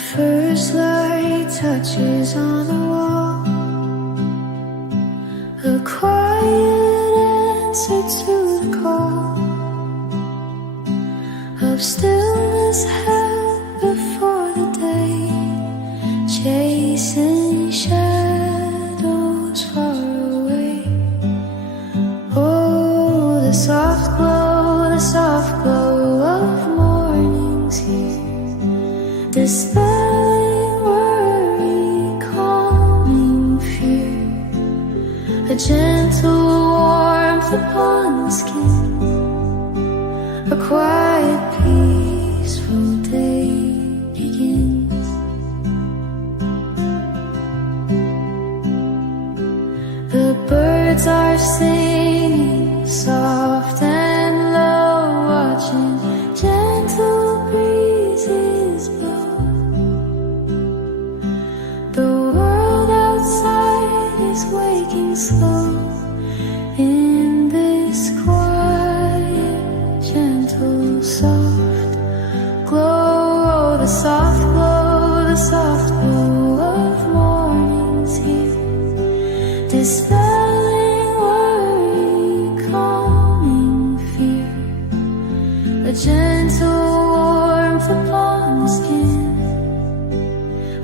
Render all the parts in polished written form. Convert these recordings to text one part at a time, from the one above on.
first light touches on the wall, a quiet answer to the call of stillness held before the day, chasing shadows far away. Oh, the soft glow of morning's here, dispelling worry, calming fear, a gentle warmth upon the skin, a quiet peaceful day begins. The birds are singing soft and low, watching gentle breezes blow. The world outside is waking slow in this quiet, gentle, soft glow. The soft glow of morning's here, dispelling worry, calming fear, a gentle warmth upon the skin,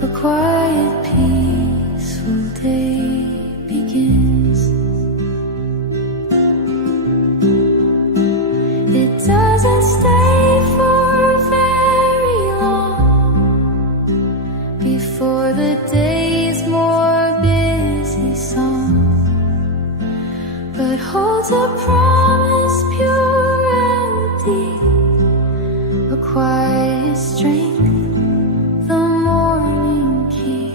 a quiet, peaceful day begins. It doesn't stay for very long before the day's more busy song, but holds a promise pure and deep, a quiet strength, the morning key.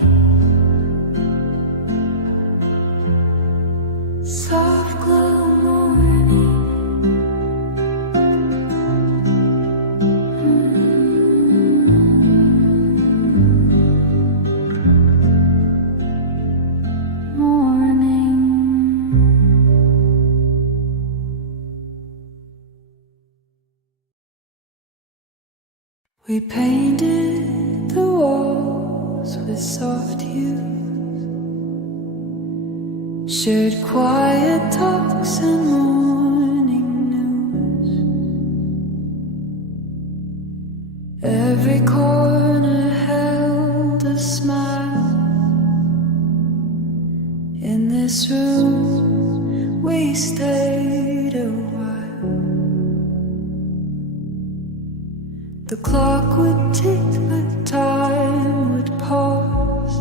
Soft glow morning, morning. We painted the walls with soft hues, shared quiet talks and morning news. Every corner held a smile. In this room we stayed a while. The clock would tick, but time would pause.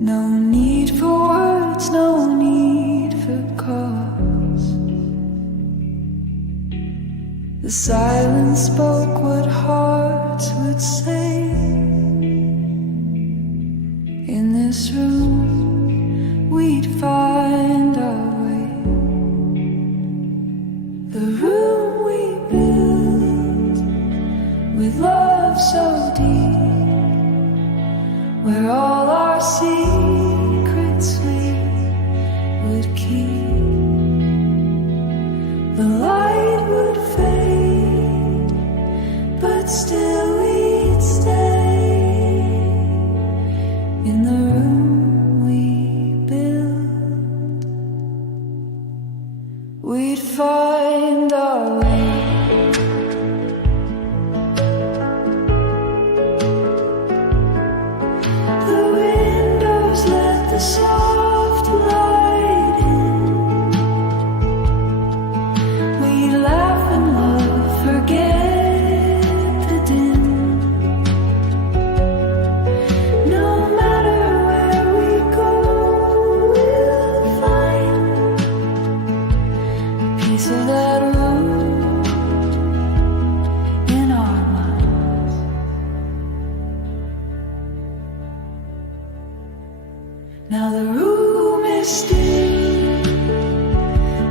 No need for words, no need for cause. The silence spoke what hearts would say. In this room we'd find our way. The room we built with love so deep, where all our secrets we would keep. The light would fade, but still we'd stay in the room we built. We'd find our way. The soft light in. We laugh and love, forget the din. No matter where we go, we'll find a piece of that road in our minds. Now the room is still,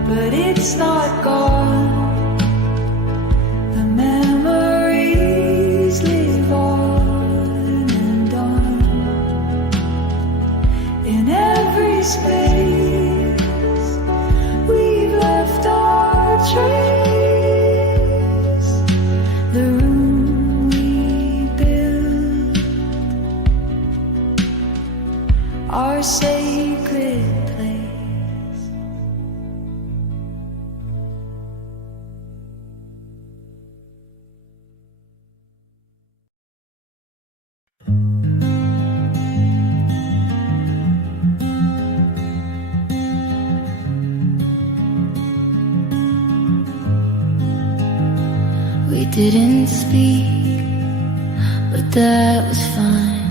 but it's not gone. The memories live on and on. In every space we've left our trace. The room we didn't speak, but that was fine.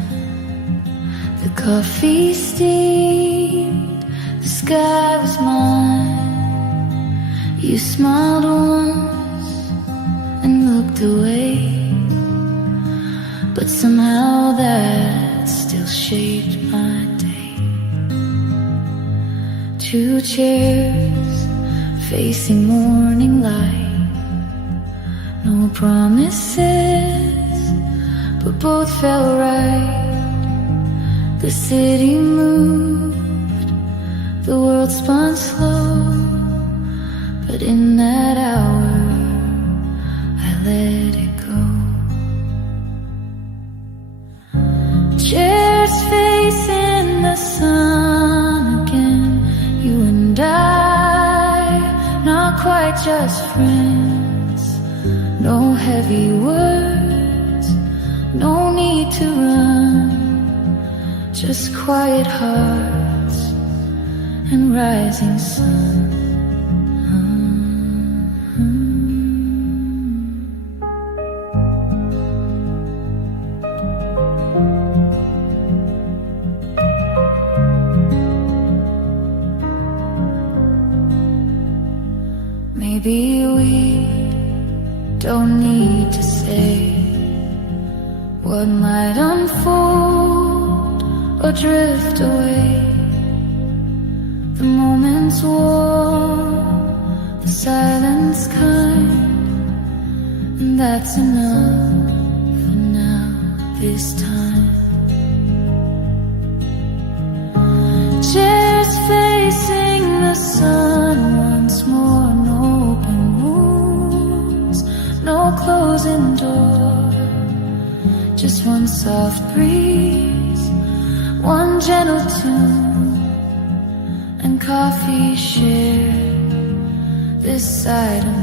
The coffee steamed, the sky was mine. You smiled once and looked away, but somehow that still shaped my day. Two chairs facing morning light, no promises, but both felt right. The city moved, the world spun slow, but in that hour I let it go. Chairs facing the sun again, you and I, not quite just friends. No heavy words, no need to run, just quiet hearts and rising sun. Maybe we don't need to say what might unfold or drift away. The moment's warm, the silence kind, and that's enough for now, this time. Chairs facing the sun once more, no open wounds, no closing door, just one soft breeze, one gentle tune, and coffee shared this side of the moon.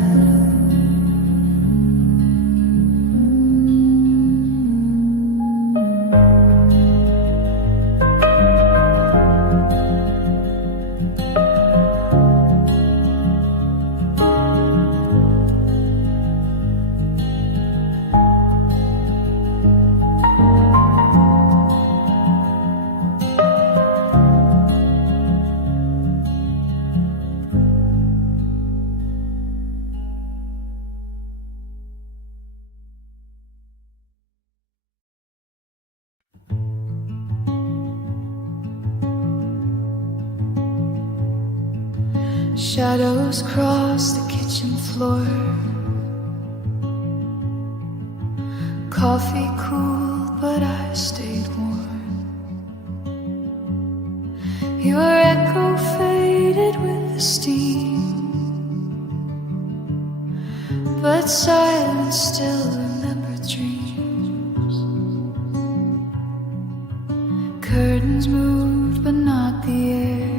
Shadows cross the kitchen floor. Coffee cooled, but I stayed warm. Your echo faded with the steam, but silence still remembered dreams. Curtains moved, but not the air.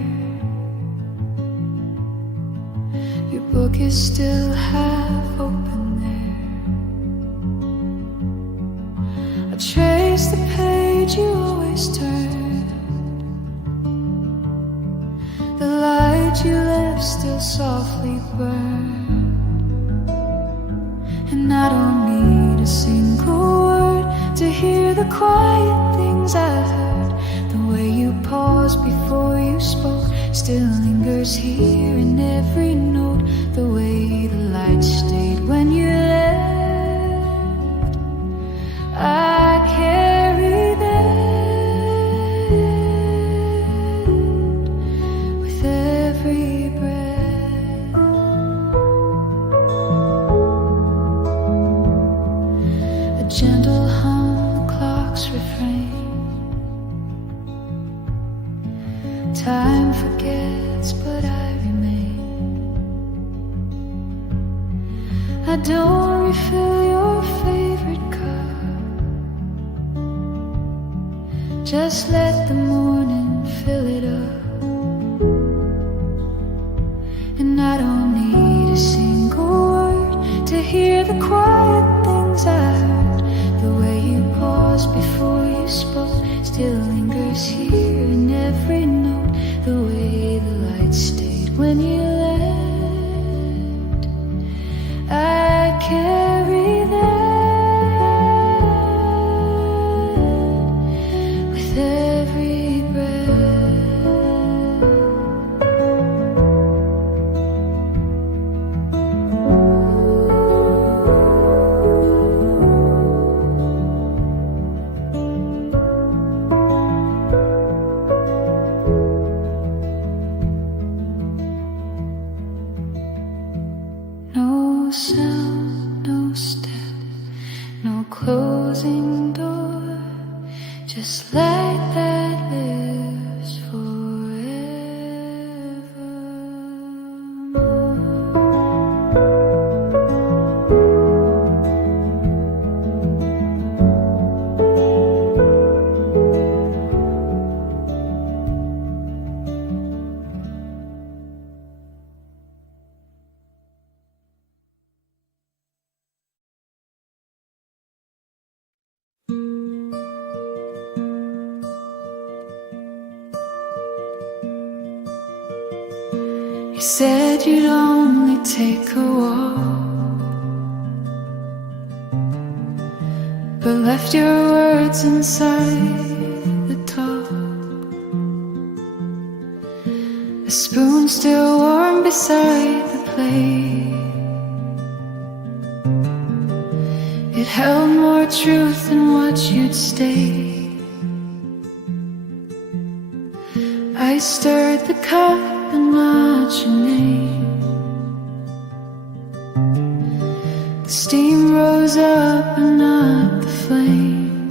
Your book is still half open there. I trace the page you always turned. The light you left still softly burned. And I don't need a single word to hear the quiet things I heard. The way you paused before you spoke still lingers here in every note. The way the light stayed when you left, I carry that with every breath. A gentle hum, the clock's refrain. Time forgets, but I remain. I don't refill your favorite cup, just let the morning fill it up. And I don't need a single word to hear the quiet things I heard. The way you paused before you spoke still lingers here in every note. The way the light stayed when you left, I carry that No sound, no step, no closing door, just light that lives You said you'd only take a walk, but left your words inside the top. A spoon still warm beside the plate. It held more truth than what you'd state. I stirred the cup and not your name. The steam rose up and not the flame.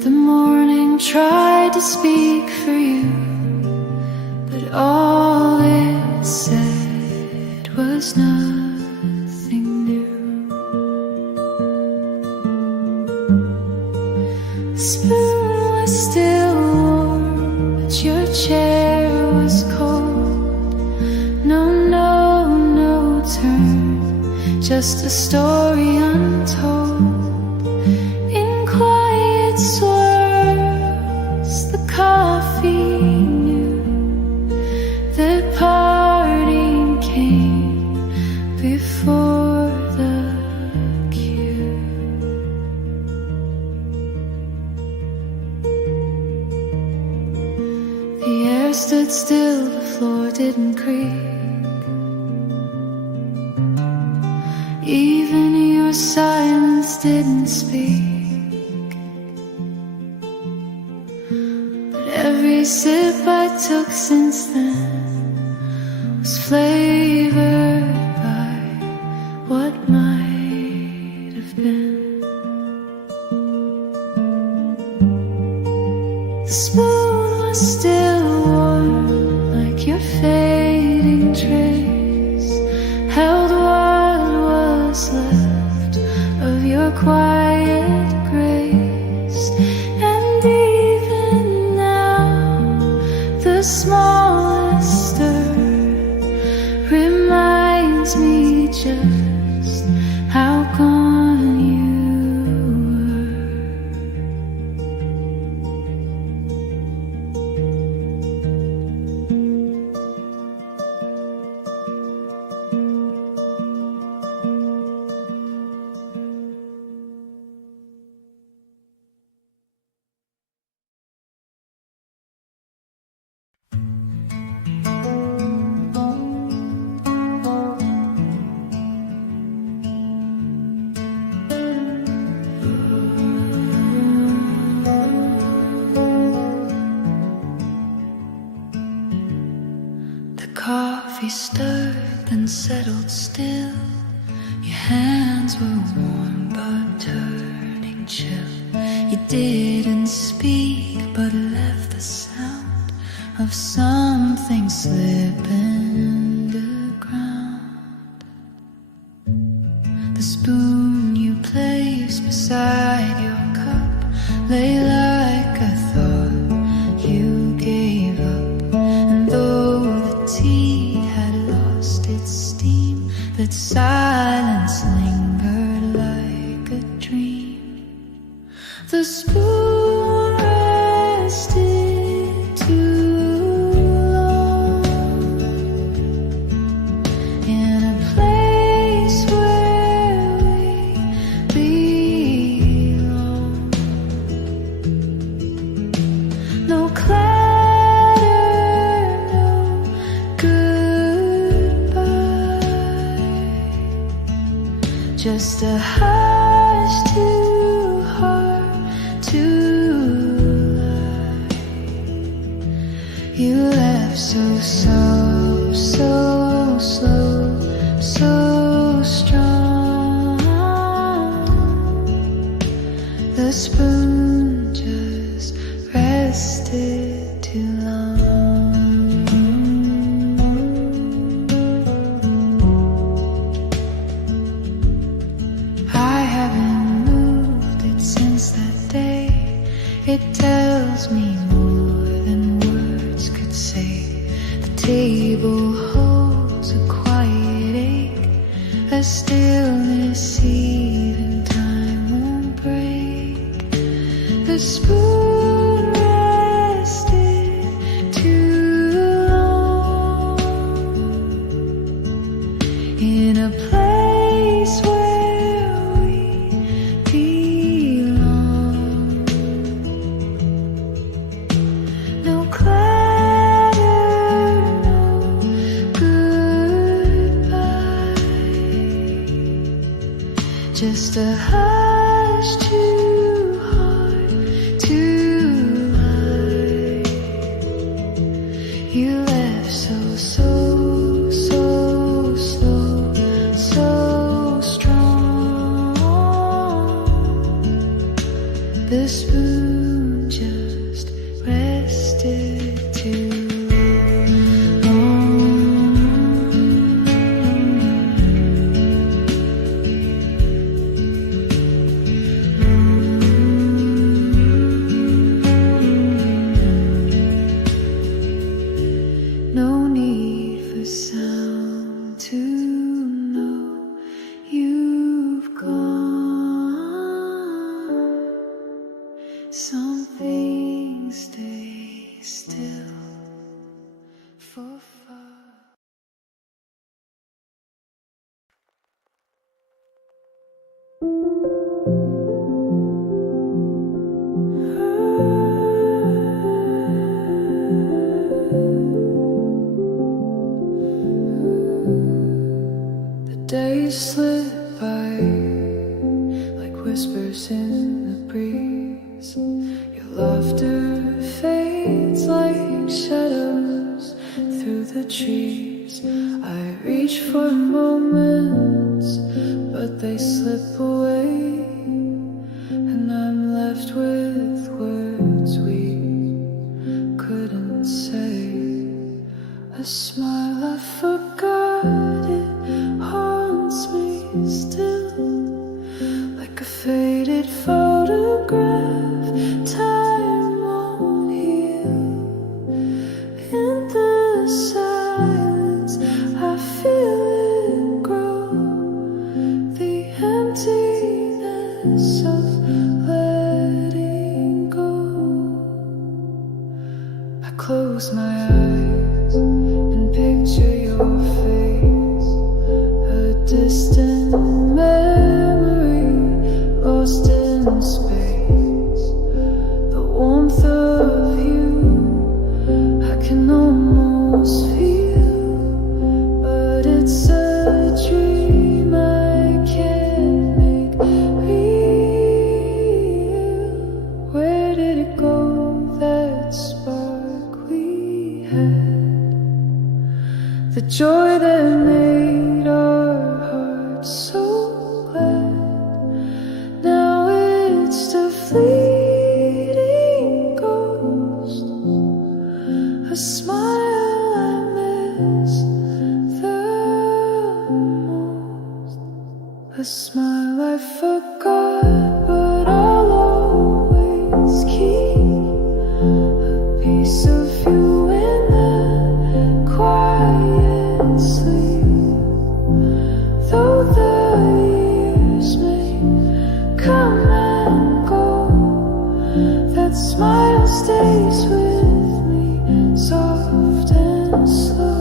The morning tried to speak for you, but all it said was nothing new. The spoon was still warm, but your chair was cold. No, no, no turn, just a story untold. In quiet swirls, the coffee knew that parting came before the cue. The air stood still, the floor didn't creak. Even your silence didn't speak. But every sip I took since then was flavored by what might have been. The spoon was still warm, like your fading trace, held what was left of your quiet grace. And even now, the smallest stir reminds me just how gone you coffee stirred, then settled still. Your hands were warm but turning chill. You didn't speak but left the sound of something slipping the ground. The spoon you placed beside your cup lay like a thought you gave up. And though the tea had lost its steam, that silence lingered like a dream. The spoon rested too long in a place where we belong. No clatter, no goodbye, just a hush too hard to lie. You left so softly. table holds a quiet ache, a stillness even time won't break. The spoon rested too long in a place where we belong. No clatter, no goodbye, just a hush too hard to hide. You left so slow, so strong. The spoon just rested too long. No need for sound to know you've gone. Some things stay still for fun. The days slip by like whispers in the breeze. Your laughter fades like shadows through the trees. I reach for moments, but they slip away, and I'm left with words we couldn't say. A smile I forgot, it haunts me still, like a faded photograph. Time won't heal. In the silence, I feel it grow. The emptiness of letting go. I close my eyes and picture your face, a distant memory lost in space. The warmth of you I can almost feel, but it's a dream I can't make real. Where did it go, that spark we had? The joy that made our hearts so glad. Now it's the fleeting ghost, a smile I miss the most, a smile I forgot, but I'll always keep a piece of you in that quiet sleep. Though the years may come and go, that smile stays with me, soft and slow.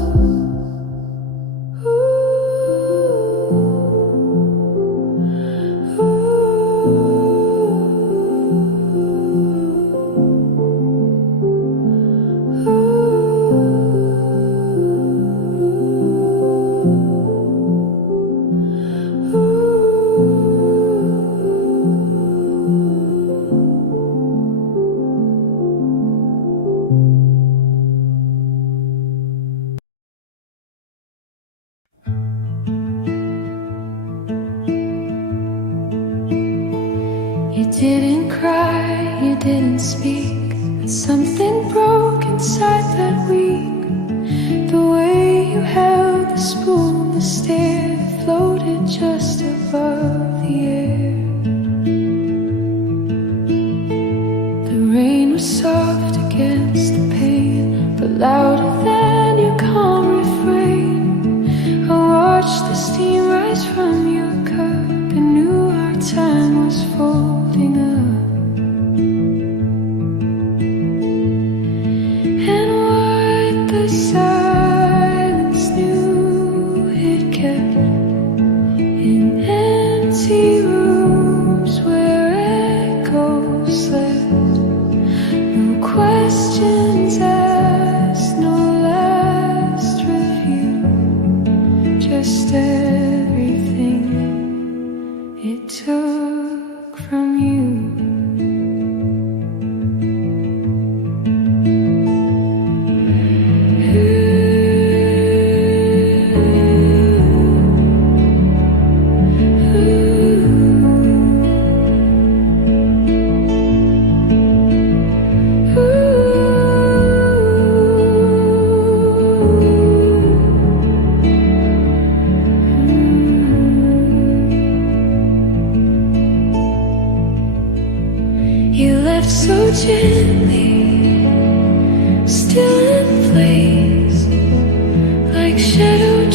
You didn't cry, you didn't speak, but something broke inside that week. The way you held the spoon, the stare that floated just above the air. The rain was soft against the pane, but louder than your calm.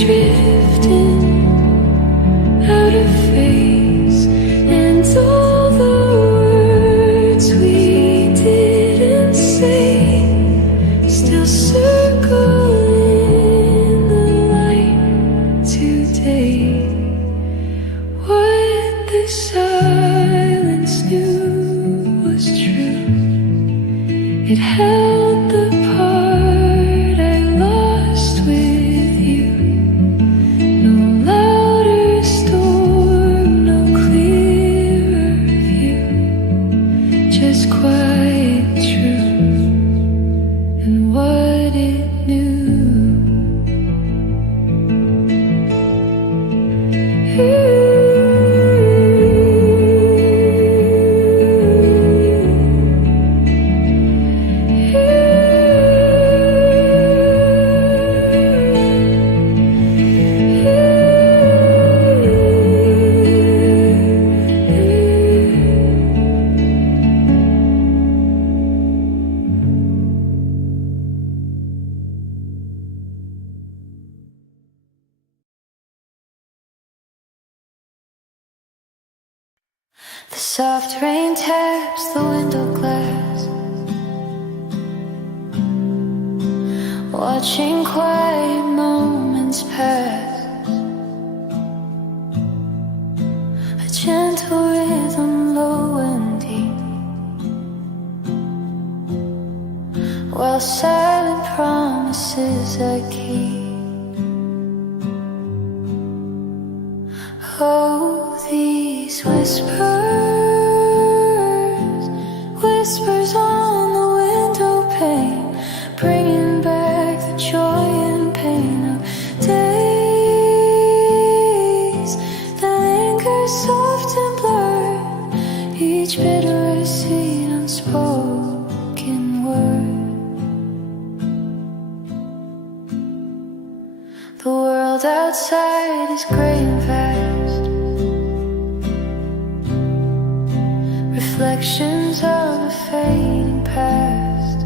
drifting out of phase, and all the words we didn't say still circle in the light today. What the silence knew was true. It held the part I lost with you. No louder storm, no clearer view, just quiet truth and what it knew. The soft rain taps the window glass, watching quiet moments pass. A gentle rhythm, low and deep, while silent promises I keep. Oh, these whispers on the window pane, bringing back the joy and pain of days that linger soft and blurred, each bitter, sweet, unspoken word. The world outside is gray and vast, reflections of a fading past.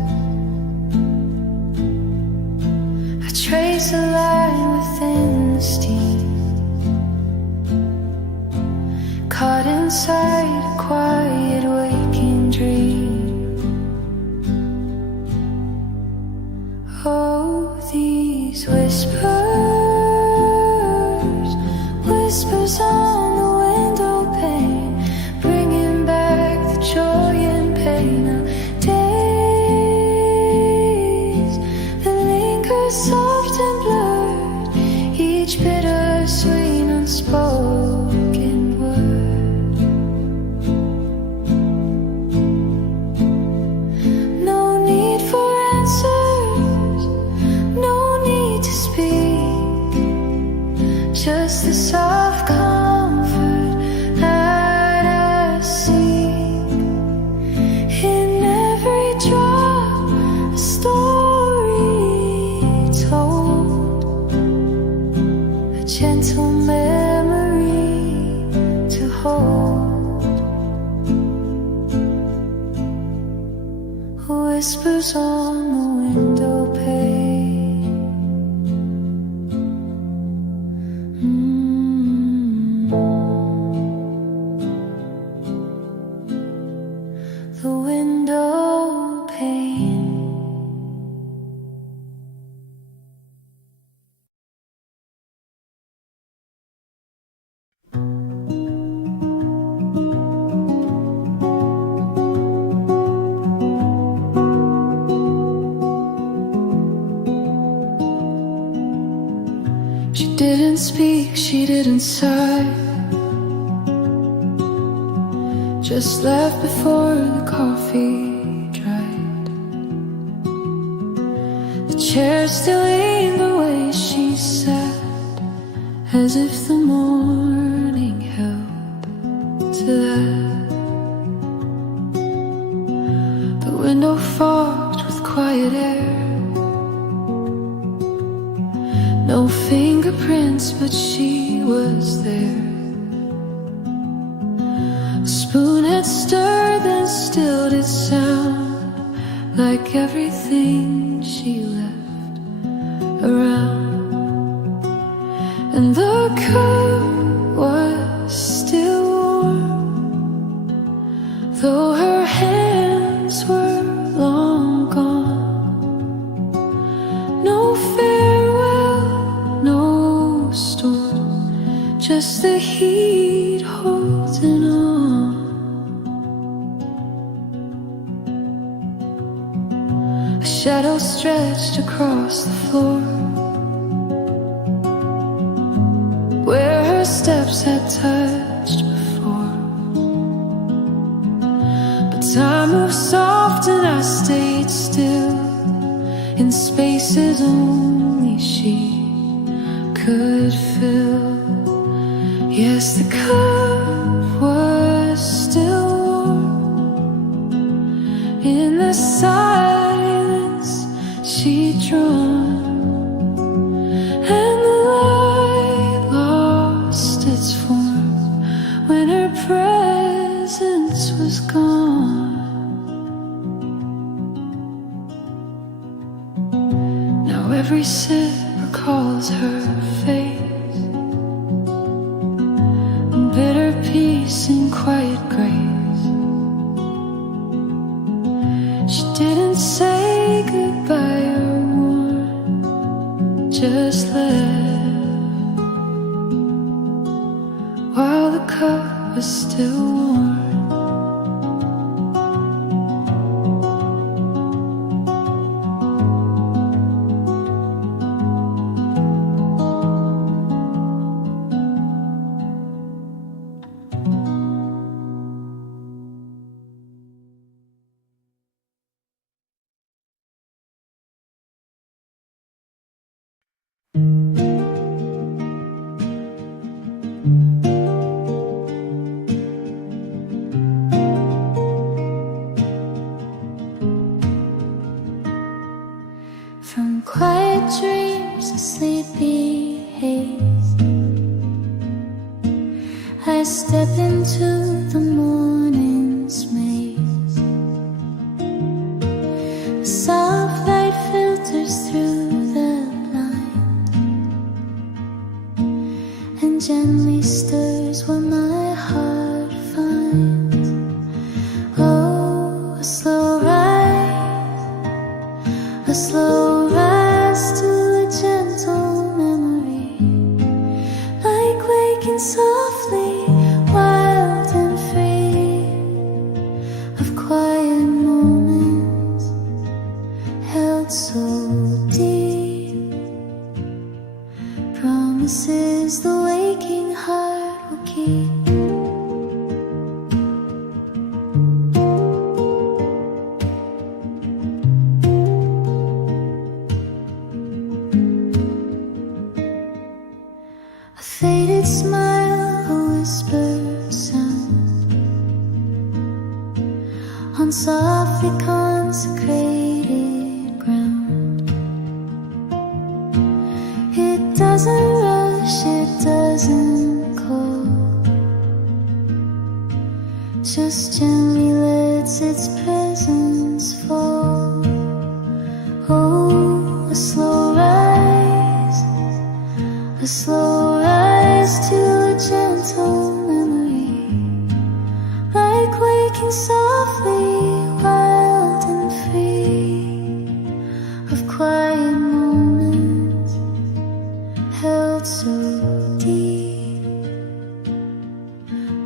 I trace a line within the steam, caught inside a quiet waking dream. Oh, these whispers on the window pane, bringing back the joy and pain of days that linger soft and blurred, each bitter, sweet, unspoken word. No need for answers, no need to speak, just the soft comfort that I seek. In every drop, a story told, a gentle memory to hold. Whispers on the window pane. The window pane. She didn't speak, she didn't sigh, just left before the coffee dried. The chair still leaned the way she sat, as if the morning held to that. The window fogged with quiet air, no fingerprints, but she was there. A spoon had stirred, then stilled its sound, like everything she left around. and the cup was still warm, though her hands were long gone. No farewell, no storm, just the heat holding on. A shadow stretched across the floor where her steps had touched before. But time moved soft and I stayed still in spaces only she could fill. Yes, the cup was still warm in the silence she'd drawn, and the light lost its form when her presence was gone. Now every sip recalls her face, bitter peace and quiet grace. She didn't say goodbye or warn, just left while the cup was still warm. From quiet dreams to sleepy haze, I step into the morning's maze. A soft light filters through the blind and gently stirs what my heart finds. Oh, a slow rise, a slow rise to a gentle memory, like waking softly, wild and free, of quiet moments held so deep, promises the waking heart will keep. A faded smile, a whisper sound on softly consecrated ground. It doesn't rush, it doesn't call, just gently lets its presence fall. Oh, a slow rise, a slow rise to a gentle memory, like waking softly, wild and free, of quiet moments held so deep,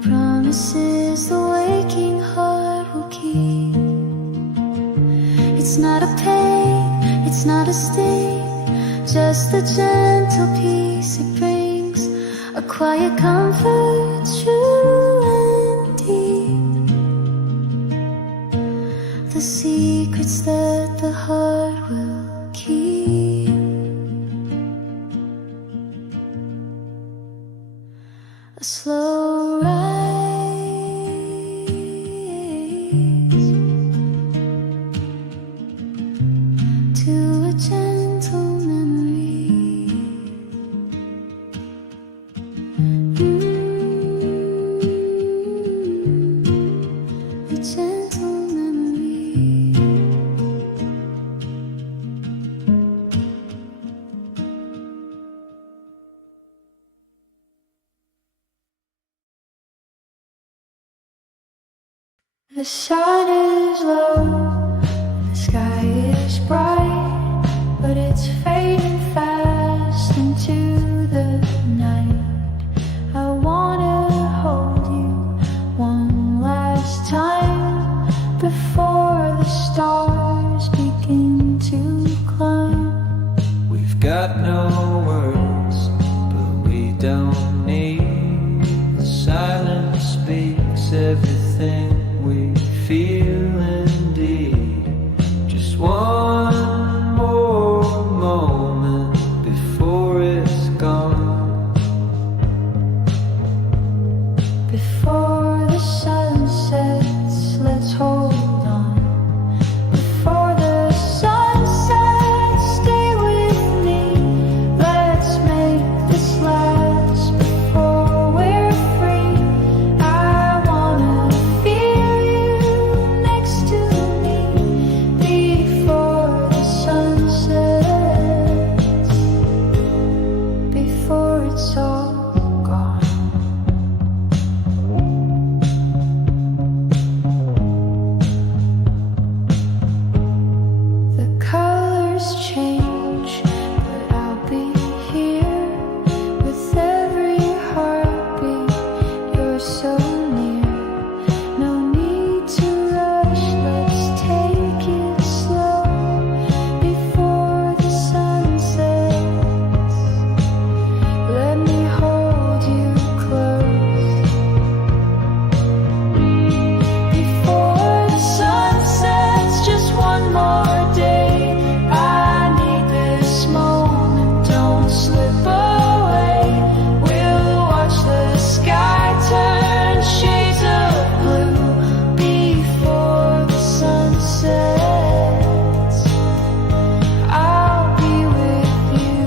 promises the waking heart will keep. It's not a pain, it's not a sting, just the gentle peace it brings, a quiet comfort, true and deep, the secrets that the heart will keep. A slow rise to a gentle memory. A gentle memory. The sun is low, the sky is bright, but it's fading fast into the night. I wanna hold you one last time before the stars begin to climb. We've got no words, but we don't need. The silence speaks everything we feel indeed. Just one more moment before it's gone. Before the sun sets, let's hold on. Before the sun sets, stay with me. Let's make this last before we're free. I wanna feel you next to me before the sun sets, before it's all gone. The colors change, but I'll be here with every heartbeat. You're so near, no need to rush. Let's take it slow before the sun sets. Let me hold you close. Before the sun sets, just one more day. I need this moment, don't slip away. We'll watch the sky turn shades of blue before the sun sets. I'll be with you.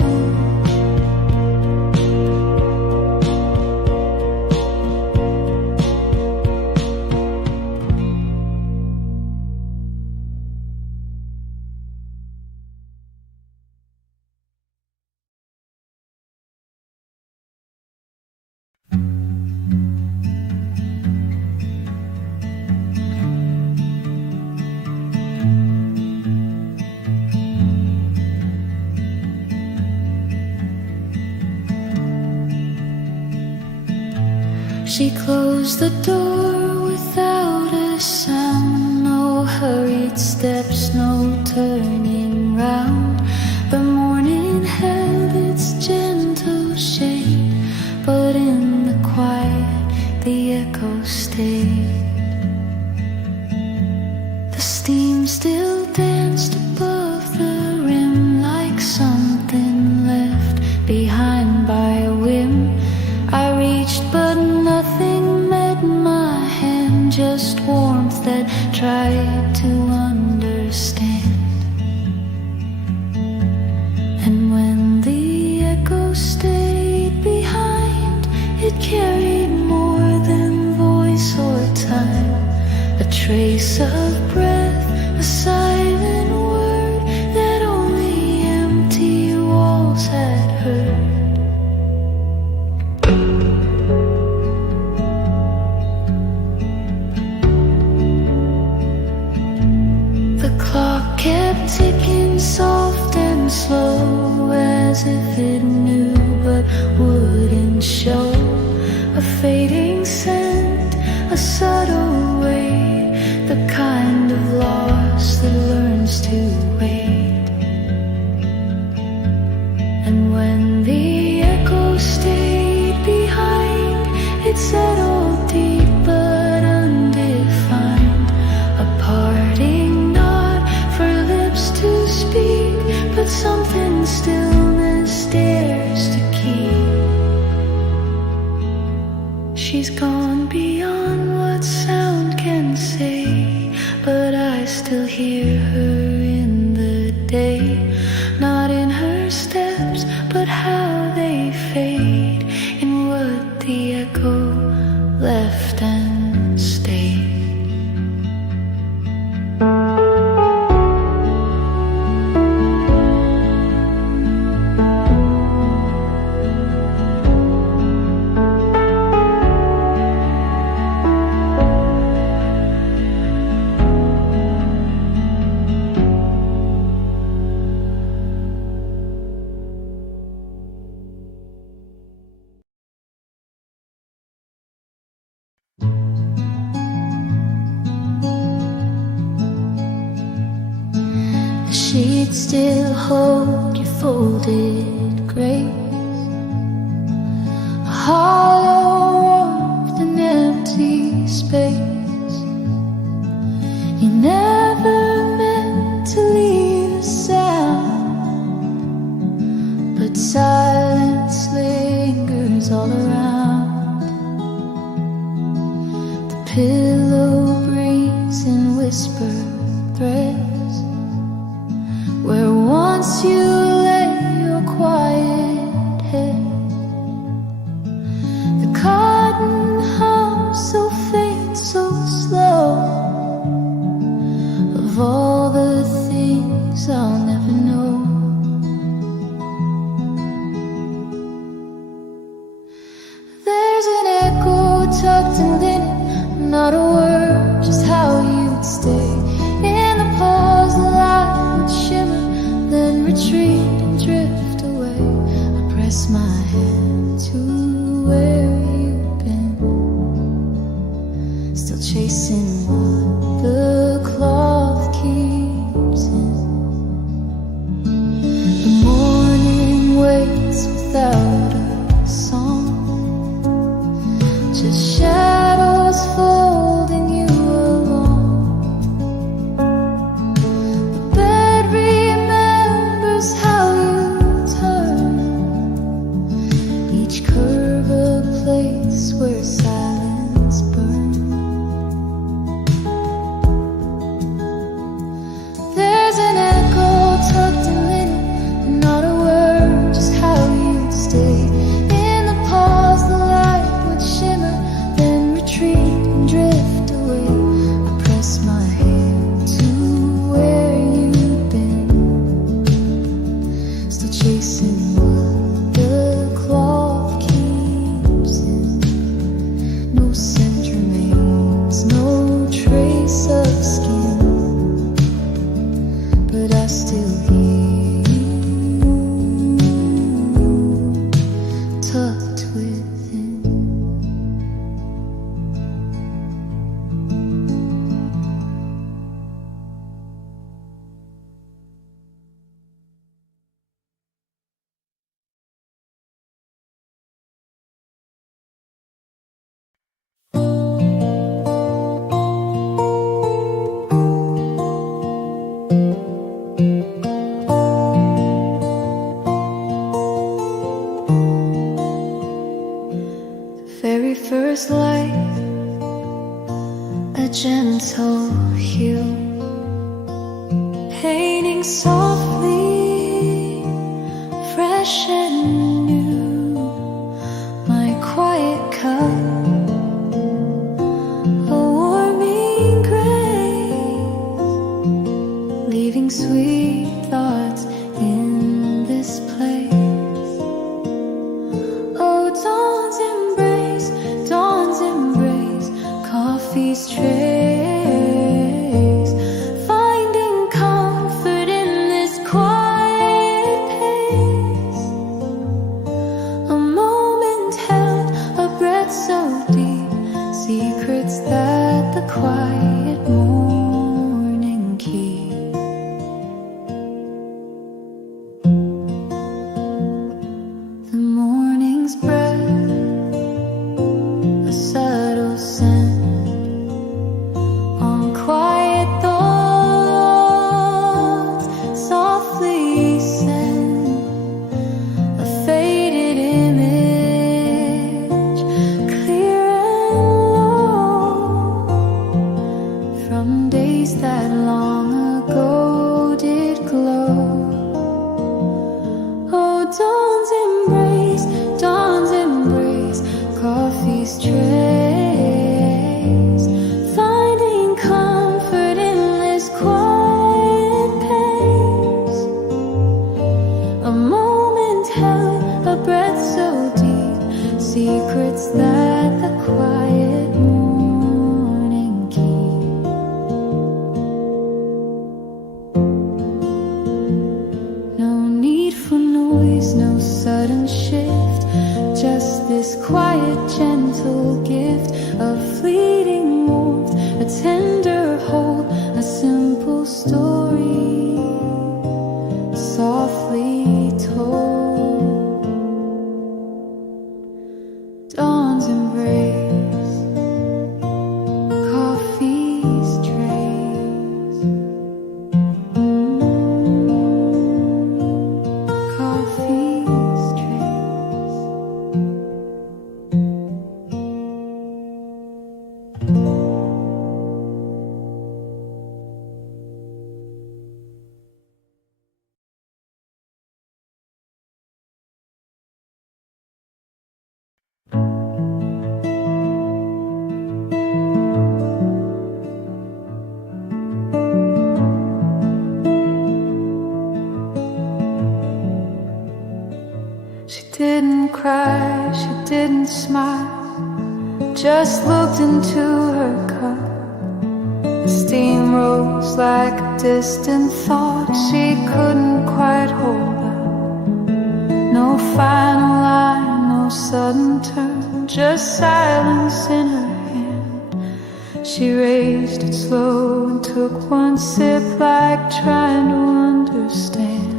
She closed the door without a sound. No hurried steps, no turning round. The morning held its gentle shade, but in the quiet the echo stayed. The steam still danced above the rim like something left behind by a whim. I reached but nothing met my hand, just warmth that tried to understand. And when the echo stayed behind, it carried more than voice or time. A trace of breath, a silent word that only empty walls had heard. The clock kept ticking soft and slow, as if it knew but wouldn't show. A fading scent, a subtle weight, the kind of loss that learns to wait. And when the echo stayed behind, it settled deep but undefined. A parting nod for lips to speak, but something stillness dares to keep. She's gone beyond what sound can say, but I still hear her in the day. Not in her steps, but how they fade in what the echo left and stayed. she'd still hold your folded grace. A hollow warmth and empty space. You never meant to leave a sound, but silence lingers all around. The pillow breeze and whisper threads, where once you lay your quiet head. The cotton hums so faint, so slow, of all the things I'll never know. There's an echo tucked in linen, not a word, just how you'd stay. In the pause, the light would shimmer, then retreat and drift away. I press my hand to where you've been, still chasing what the cloth keeps in. The morning waits without a song, just shadows folding you along. The bed remembers how you turn, each curve a place where silence burns. There's an echo tucked in linen, not a word, just how you'd stay. In the pause, the light would shimmer, then retreat and drift away. I press my hand to where you've been, still chasing what the cloth keeps in. No scent remains, no trace of skin, but I still hear you tucked within. Very first light, a gentle hue, painting softly, fresh and new. My quiet cup, a warming grace, leaving sweet thoughts in this place. Oh, dawn's embrace, coffee's trace, finding comfort in this quiet pace. A moment held, a breath so deep, secrets that the quiet morning keeps. The morning's breath, a subtle scent on quiet thoughts, softly send a faded image, clear and low, from days that long ago did glow. Oh, dawn's embrace, coffee's trace, finding comfort in this quiet pace. A moment held, a breath so deep, secrets that the quiet morning keeps. No need for noise, no sudden shift, just this quiet, gentle gift of fleeting warmth, a tender hold, a simple story didn't cry, she didn't smile, just looked into her cup. The steam rose like a distant thought she couldn't quite hold up. No final line, no sudden turn, just silence in her hand. She raised it slow and took one sip like trying to understand.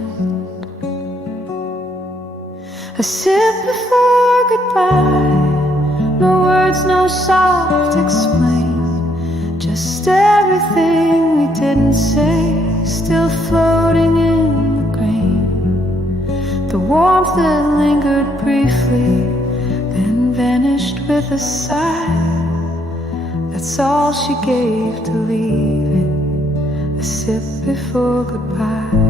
A sip before goodbye, no words, no soft explain, just everything we didn't say, still floating in the grain. The warmth that lingered briefly, then vanished with a sigh. That's all she gave to leave it, a sip before goodbye.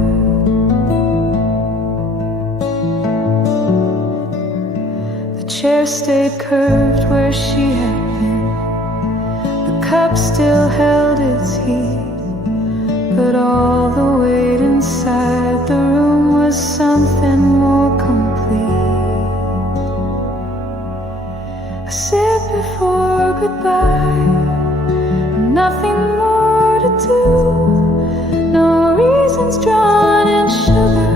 The chair stayed curved where she had been, the cup still held its heat, but all the weight inside the room was something more complete. A sip before goodbye, nothing more to do, no reasons drawn in sugar,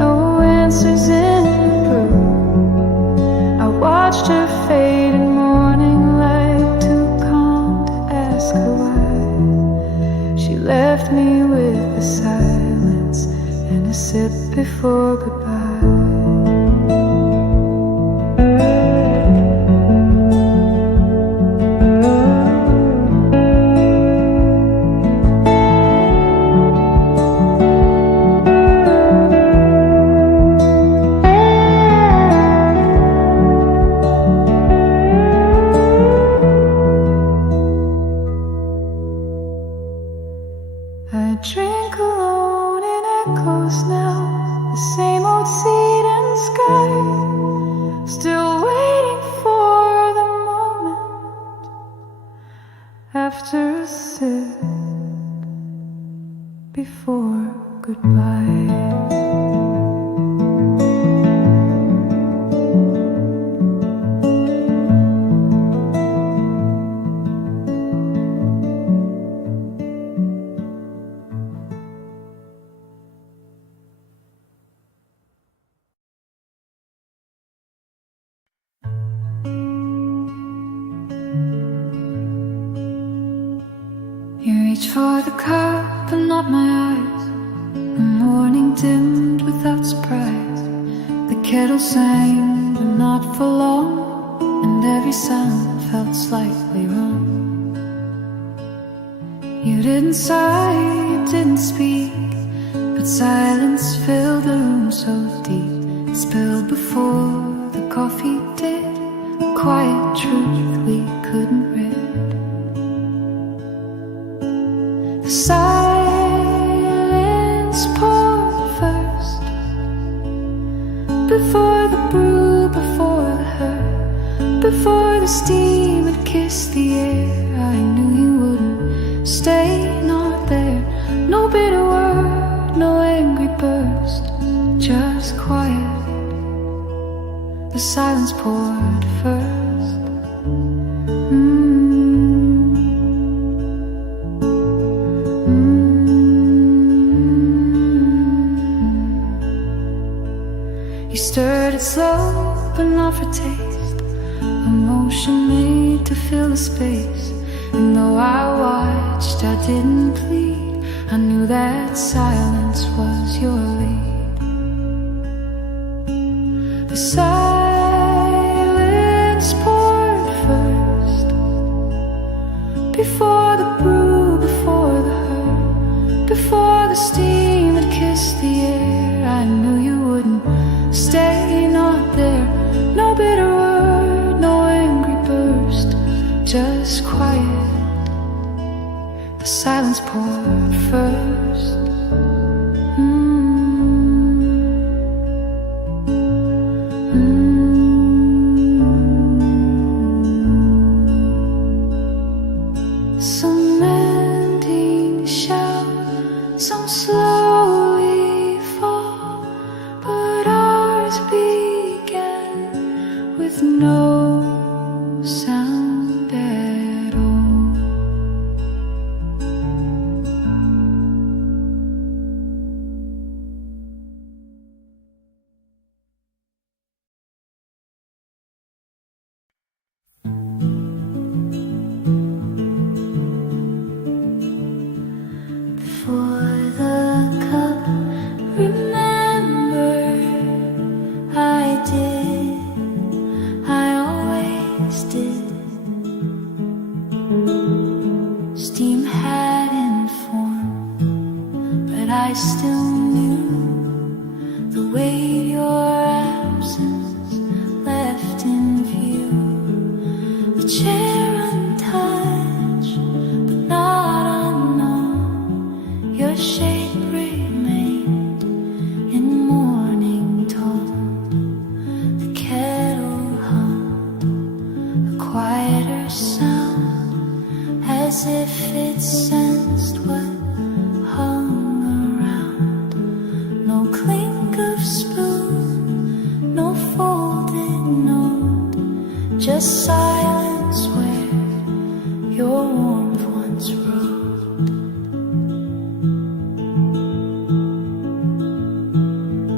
no answers in the brew. I watched her fade in morning light, too calm to ask her why. She left me with the silence and a sip before goodbye. I drink alone in echoes now, the same old seat and sky, still waiting for the moment after a sip before goodbye. You reach for the cup, but not my eyes. The morning dimmed without surprise. The kettle sang, but not for long, and every sound felt slightly wrong. You didn't sigh, you didn't speak, but silence filled the room so deep. It spilled before the coffee did, a quiet truth we couldn't read. The silence poured first, before the brew, before the hurt, before the steam had kissed the air. I knew you wouldn't stay, not there. No bitter word, no angry burst, just quiet. The silence poured first. You stirred it slow, but not for taste. Emotion made to fill the space. And though I watched, I didn't plead. I knew that silence was your lead. The silence poured first, before the brew, before the hurt, before the steam had kissed the air. I knew you wouldn't stay, not there. No bitter word, no angry burst, just quiet. The silence poured first. Mm-hmm. with no sound at all. For the cup, remember I did, I always did. Steam hadn't formed, but I still knew the weight your absence left in view. The chair untouched, but not unknown. Your shape remained in morning tone. The kettle hummed, a quieter sound, as if it sensed what hung around. No clink of spoon, no folded note, just silence where your warmth once rode.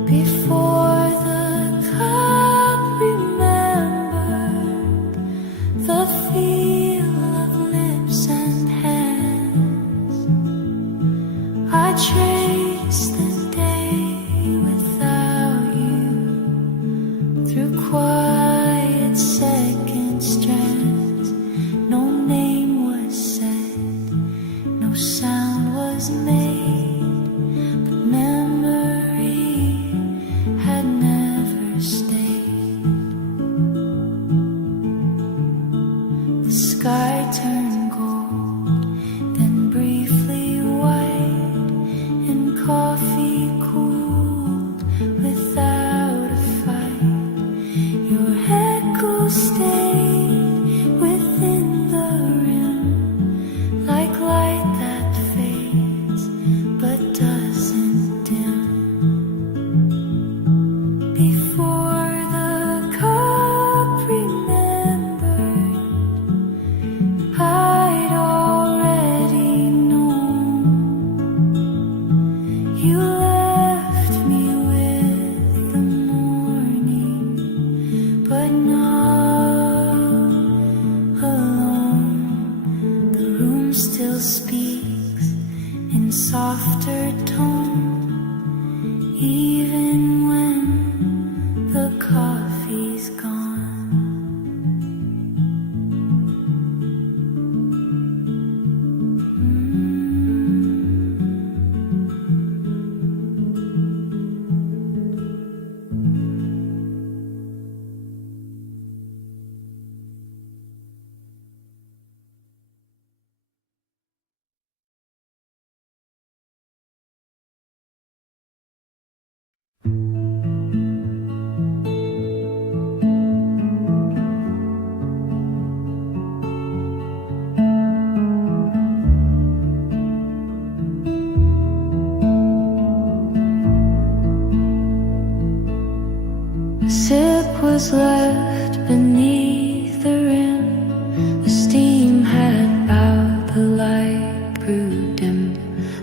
Before the cup remembered the feel of lips and hands, I traced the day without you through quiet second strands. No name was said, no sound was made, but memory had never stayed. The sky turned gold, then briefly white, and coffee cooled without a fight. Your echo stayed within the rim, like light that fades but doesn't dim. Before the cup remembered, I'd already known. You left me with the morning, but not alone. The room still speaks in softer tone, even when the coffee's gone. A sip was left beneath the rim. The steam had bowed, the light grew dim.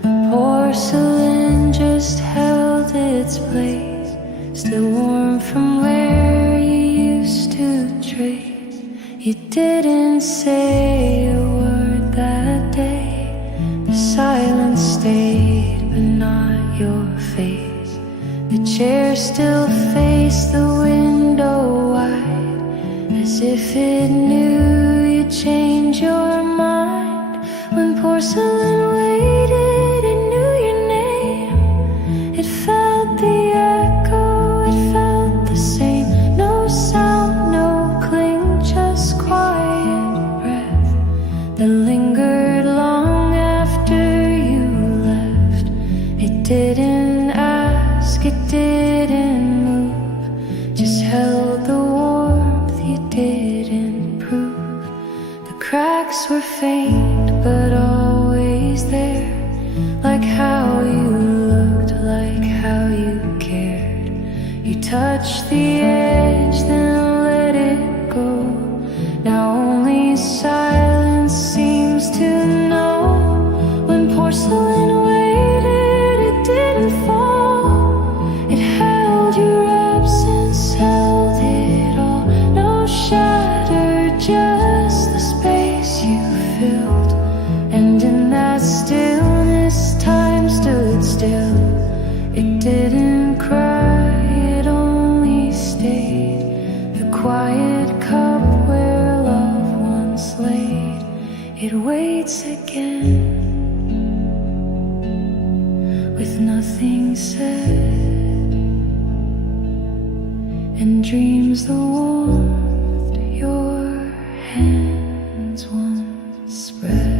The porcelain just held its place, still warm from where you used to trace. You didn't say a word that day. The silence stayed, but not your face. The chair still faced the window wide, as if it knew you'd change your mind. When porcelain waited, it knew your name. It felt the echo, it felt the same. No sound, no cling, just quiet breath that lingered long after you left. It didn't ask, it didn't move, just held the warmth you didn't prove. The cracks were faint, but always there, like how you looked, like how you cared. You touched the edge, then let it quiet cup where love once laid, it waits again, with nothing said, and dreams the warmth your hands once spread.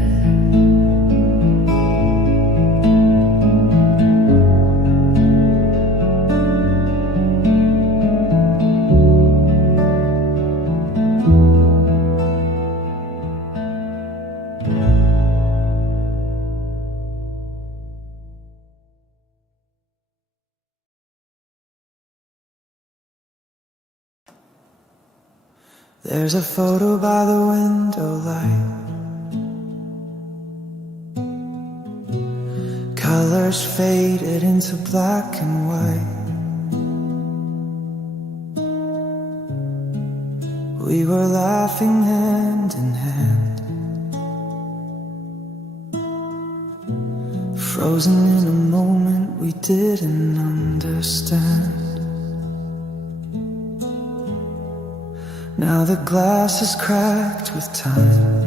There's a photo by the window light. Colors faded into black and white. We were laughing hand in hand, frozen in a moment we didn't understand. Now the glass is cracked with time,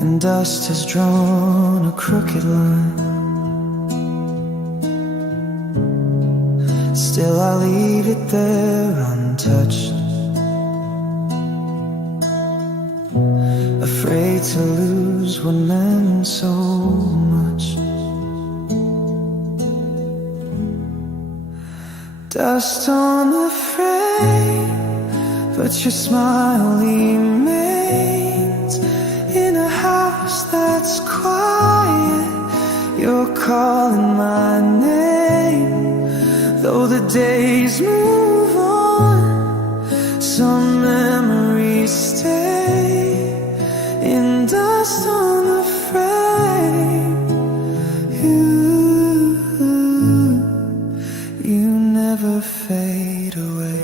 and dust has drawn a crooked line. Still I leave it there untouched, afraid to lose what meant so much. Dust on the frame, but your smile remains. In a house that's quiet, you're calling my name. Though the days move on, some memories stay in dust on the frame. You never fade away.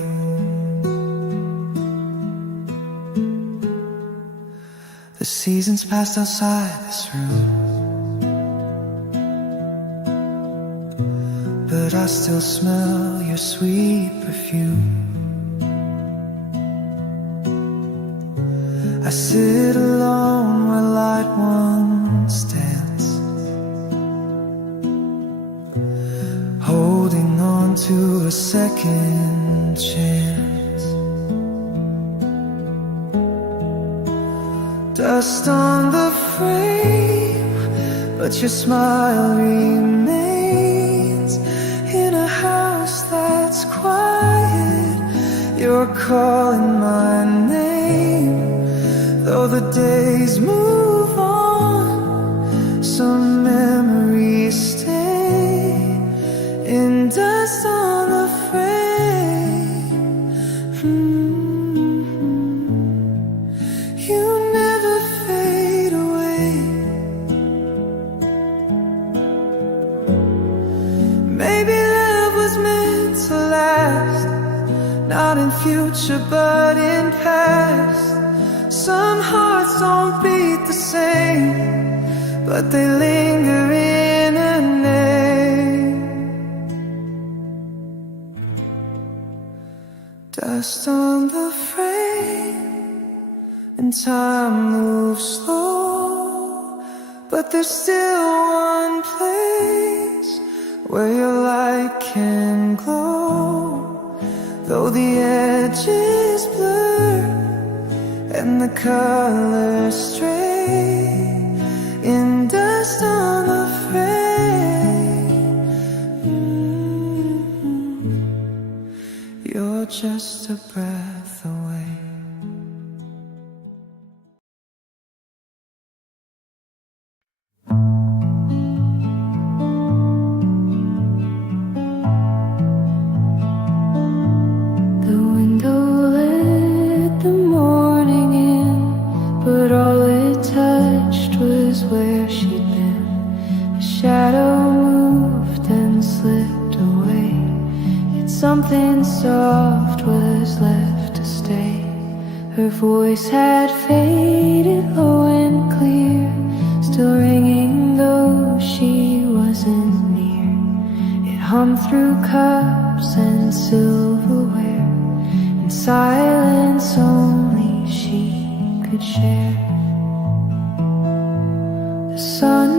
The seasons passed outside this room, but I still smell your sweet perfume. I sit alone where light once danced, holding on to a second chance. Dust on the frame, but your smile remains. In a house that's quiet, you're calling my name. Though the days move on, some memories stay in dust on the frame. You never fade away. Maybe love was meant to last, not in future but in past. Some hearts don't beat the same, but they linger in a name. Dust on the frame, and time moves slow, but there's still one place where your light can glow. Though the edges blur and the colors stray in dust on the frame, you're just a breath away. The window let the morning in, but all it touched was where she'd been. A shadow moved and slipped away, yet something soft was left to stay. Her voice had faded low and clear, still ringing though she wasn't near. It hum through cups and silverware, in silence only she could share. The sun